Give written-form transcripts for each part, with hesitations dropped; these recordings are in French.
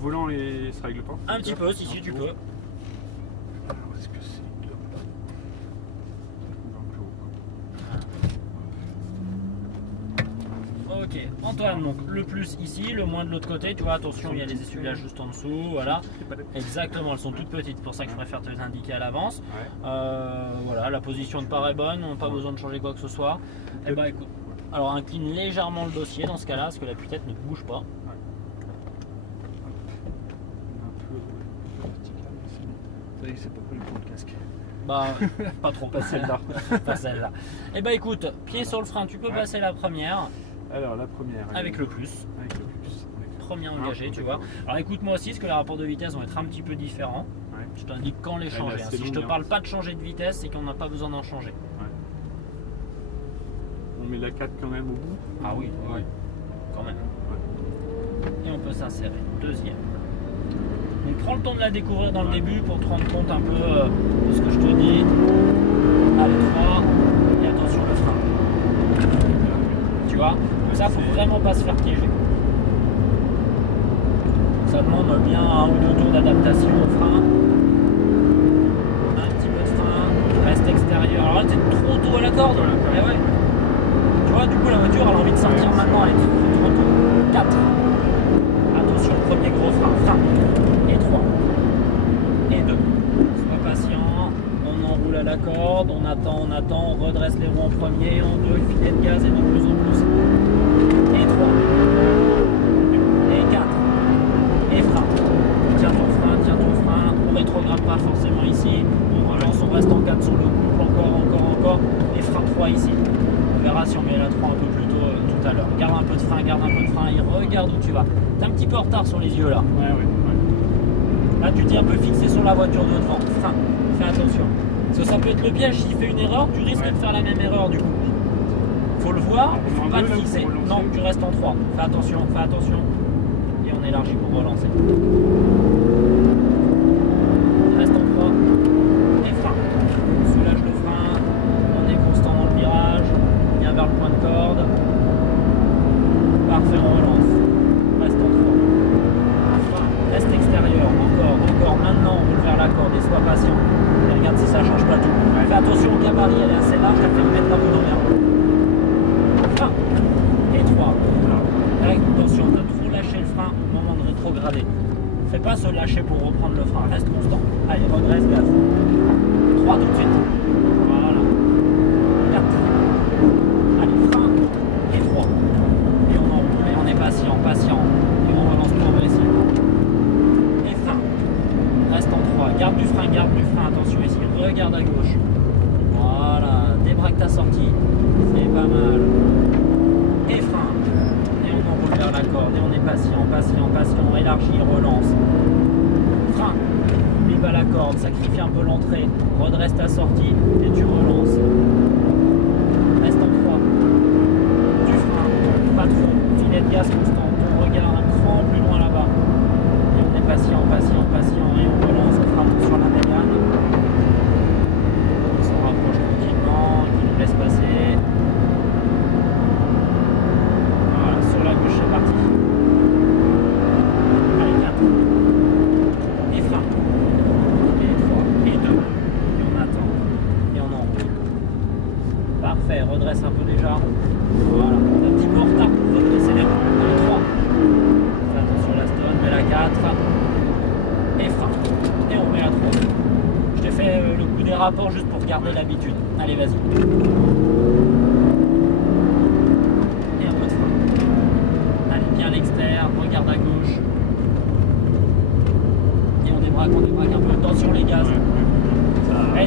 volant et ça règle pas? Un petit peu, si tu peux. Alors, est-ce que c'est là? Ok, Antoine, donc le plus ici, le moins de l'autre côté, tu vois, attention, il y a les essuie-glaces juste en dessous, voilà. Exactement, elles sont toutes petites, c'est pour ça que je préfère te les indiquer à l'avance. Ouais. Voilà, la position de part est bonne, on n'a pas besoin de changer quoi que ce soit. Et bah écoute, alors incline légèrement le dossier dans ce cas-là, parce que la tête ne bouge pas. C'est pas collé pour le casque. Bah, pas trop, Pas celle-là. pas celle-là. Et bah écoute, pied sur le frein, tu peux passer la première. Alors la première. Avec le plus. Avec le plus. Premier engagé, tu vois. Alors écoute-moi aussi, parce que les rapports de vitesse vont être un petit peu différents. Ouais. Je t'indique quand les changer. Là, Si je te parle pas de changer de vitesse, c'est qu'on n'a pas besoin d'en changer. Ouais. On met la 4 quand même au bout. Ah oui, oui, quand même. Ouais. Et on peut s'insérer. Deuxième. Donc prends le temps de la découvrir dans le début pour te rendre compte un peu de ce que je te dis. Allez, 3. Et attention le frein. Tu vois? Donc ça, faut vraiment pas se faire piéger. Ça demande bien 1 ou 2 tours d'adaptation au frein. Un petit peu de frein. Reste extérieur. Alors là, t'es trop tôt à la corde. Eh ouais. Tu vois, du coup, la voiture, elle a envie de sortir maintenant. Elle est trop tôt. 4. Attention, premier gros frein. Frein. Et 3. Et 2. Sois patient. On enroule à la corde. On attend, on redresse les roues en premier. En 2, filet de gaz et de plus en plus. Et 3. Et 4. Et frein. Tiens ton frein. On rétrograde pas forcément ici. On relance, on reste en 4 sur le couple. Encore. Et frein 3 ici. On verra si on met la 3 un peu plus tôt tout à l'heure. Garde un peu de frein. Et regarde où tu vas. T'es un petit peu en retard sur les yeux là. Ouais. Là, tu t'es un peu fixé sur la voiture de devant. Frein. Fais attention. Parce que ça peut être le piège. S'il fait une erreur, tu risques de faire la même erreur du coup. Faut le voir, faut pas te fixer. Non, tu restes en 3. Fais attention. Et on élargit pour relancer. Reste en 3. Et frein. Soulage le frein. On est constant dans le virage. Viens vers le point de corde. Parfait, on relance. Reste en 3. Reste extérieur. Encore. Maintenant, on roule vers la corde et sois patient. Et regarde si ça change pas tout. Fais attention au gabarit, elle est assez large, elle fait mettre la roue dans l'air. Frein. Et 3. Attention, ne trop lâcher le frein au moment de rétrograder. Fais pas se lâcher pour reprendre le frein, reste constant. Allez, redresse, gaz. 3 tout de suite. Voilà. 4. Allez, frein. Et 3. Et on enroule, et on est patient. Et on relance progressivement. Et frein. Reste en 3. Garde du frein. Attention ici. Regarde à gauche. Voilà. Débraque ta sortie. C'est pas mal. Et frein. Et on enroule vers la corde. Et on est patient. On élargit, relance. Frein. Vive à la corde. Sacrifie un peu l'entrée. Redresse ta sortie. Et tu relances. Reste en 3. Du frein. Pas trop. Filet de gaz constant. On regarde un cran plus loin là-bas. Et on est patient. Et on relance. On frappe sur la médiane. On s'en rapproche tranquillement. Qui nous laisse passer. Voilà, sur la gauche, c'est parti. Allez, 4. Et frein. Et 3. Et 2. Et on attend. Et on enroule. Parfait, redresse un peu déjà. Voilà, un petit peu en retard pour redresser les roues. Allez, 3. Fais attention à la stone, mets la 4. Et frein. Et on met la 3. Je t'ai fait le coup des rapports juste pour garder l'habitude. Allez, vas-y. Et un peu de frein. Allez, bien l'extérieur, regarde à gauche. Et on débraque un peu. Attention les gaz.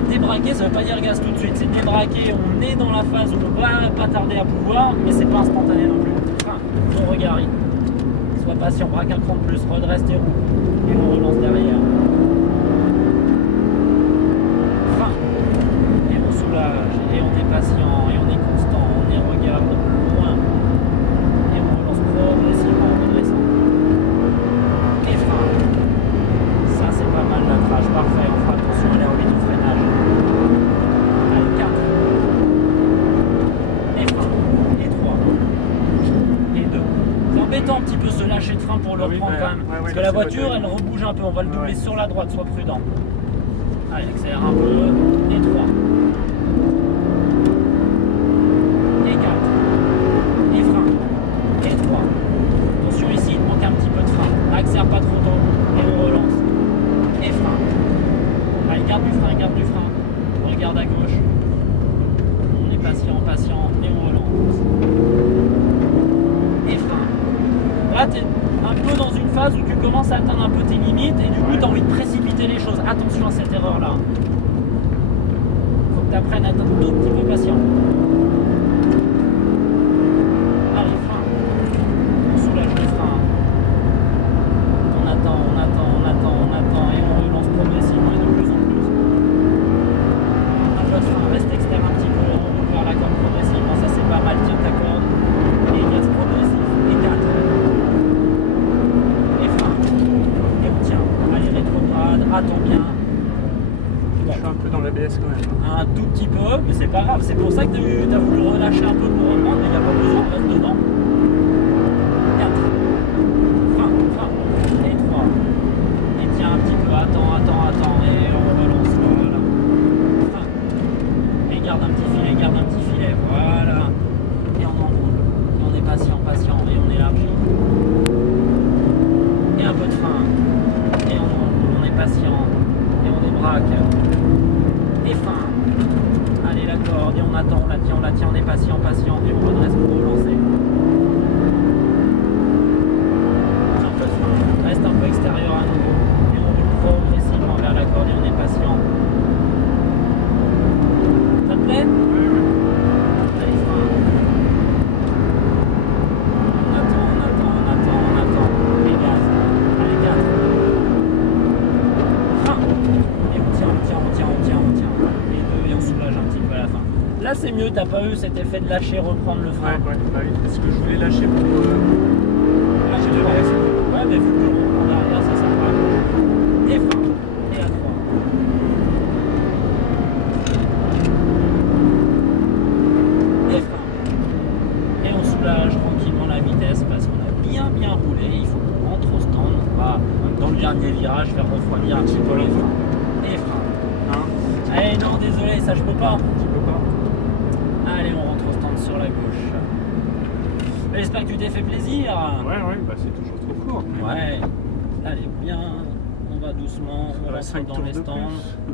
Débraquer, ça veut pas dire gaz tout de suite. C'est débraquer, on est dans la phase où on va pas tarder à pouvoir, mais c'est pas instantané non plus. Frein, on regarde. Sois patient, braque un cran de plus, redresse tes roues. Et on relance derrière. Frein. Et on soulage. Et on est patient. Et on est constant. On y regarde loin. Et on relance progressivement en redressant. Et frein. Ça c'est pas mal l'ancrage. Parfait. On fera attention à l'air vite au freinage. Allez, 4. Et frein. Et 3. Et 2. C'est embêtant un petit peu ce lâcher de frein pour le reprendre quand même. Parce que la voiture, pas elle rebouge un peu. On va le doubler Ouais. sur la droite, sois prudent. Allez, accélère un peu. Et 3. Et 4. Et frein. Et 3. Attention ici, il manque un petit peu de frein. Accélère pas trop tôt. Et on relance. Et frein. Allez, garde du frein, garde du frein. Regarde à gauche. On est patient, patient. Et on relance. Et frein. Là, tu es un peu dans une phase où tu commences à atteindre un peu tes limites et du coup, tu as envie de précipiter les choses. Attention à cette erreur-là. Il faut que tu apprennes à être un tout petit peu patient. Allez, frein. On soulage le frein. On attend, on attend, on attend, on attend et on relance progressivement et de plus en plus. Un peu de frein, reste externe un petit peu, on roule vers la corde progressivement. Ça, c'est pas mal. Tiens ta corde. Et gaz progressif. Et 4. Attends bien. Je suis un peu dans l'ABS quand même. Un tout petit peu, mais c'est pas grave. C'est pour ça que tu as voulu relâcher un peu pour reprendre, mais il n'y a pas besoin, reste dedans. 4. Frein, frein. Et 3. Et tiens un petit peu, attends, attends, attends. Et on relance. Voilà. Frein. Et garde un petit filet, garde un petit filet. Voilà. Et on enroule. Et on est patient, patient. Et on élargit. Et un peu de frein. Et on est patient. Et on débraque. Et fin. Allez, la corde. Et on attend, on la tient, on la tient. On est patient, patient. Et on redresse pour relancer. Un peu de frein. Reste un peu extérieur à nouveau. Et on roule progressivement vers la corde. Et on est patient. Ça te plaît? Allez, frein. On attend, on attend, on attend, on attend. Et gaz. Allez, 4. Frein. Et on tient, on tient, on tient, on tient, on tient. Les 2 et on soulage un petit peu à la fin. Là c'est mieux, t'as pas eu cet effet de lâcher, reprendre le frein. Ouais, parce que je voulais lâcher pour lâcher de l'ABS. Ouais, mais vu que on prend derrière, ça sert pas à grand. Et frein. Et à 3. Et frein. Et on soulage tranquillement la vitesse parce qu'on a bien roulé. Il faut qu'on rentre au stand. On va dans le dernier virage faire refroidir un petit peu les freins. Et frein. Hein? Eh non, désolé, ça je peux pas. Tu peux pas. Allez, on rentre au stand sur la gauche. J'espère que tu t'es fait plaisir. Ouais, bah c'est toujours trop court. Ouais. Allez, bien. On va doucement. On Voilà, rentre 5 dans tours les de stands.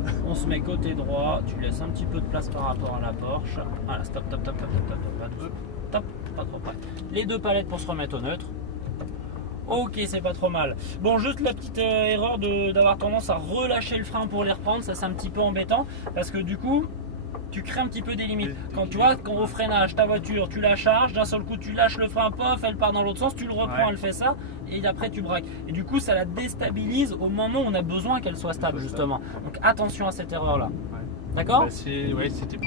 plus. On se met côté droit. Tu laisses un petit peu de place par rapport à la Porsche. Voilà, stop, stop, stop, stop, stop, stop. Top, pas trop près. Les 2 palettes pour se remettre au neutre. Ok, c'est pas trop mal. Bon, juste la petite erreur d'avoir tendance à relâcher le frein pour les reprendre. Ça, c'est un petit peu embêtant parce que du coup, tu crées un petit peu des limites. Quand tu vois, quand au freinage, ta voiture, tu la charges, d'un seul coup, tu lâches le frein, pof, elle part dans l'autre sens, tu le reprends, Ouais. elle fait ça, et après, tu braques. Et du coup, ça la déstabilise au moment où on a besoin qu'elle soit stable, justement. Donc, attention à cette erreur-là. Ouais. D'accord? Bah, c'était pour